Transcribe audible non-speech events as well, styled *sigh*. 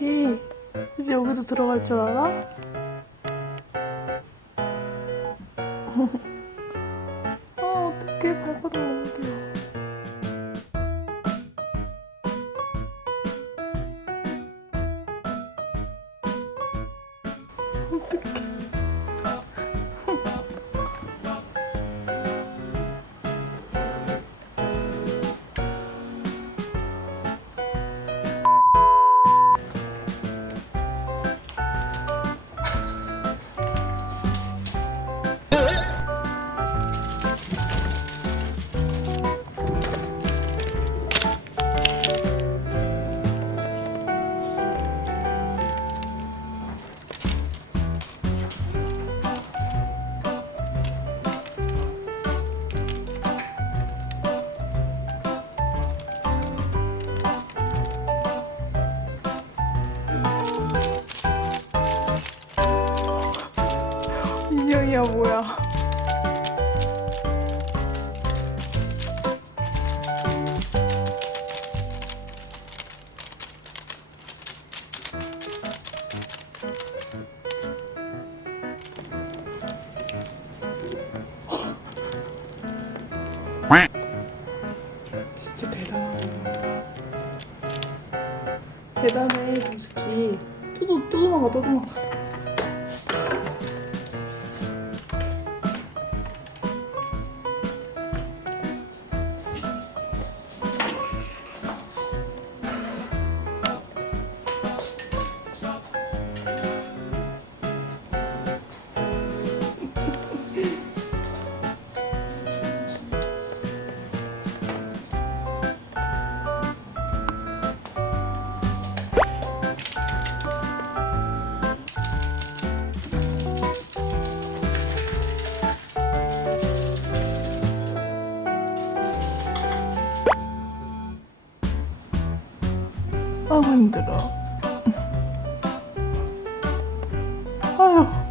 특히 이제 여기도 들어갈 줄 알아? *laughs* 아 어떡해 발바닥 넘겨 어떡해 또, 도망가 또 도망가 힘들어. 아휴.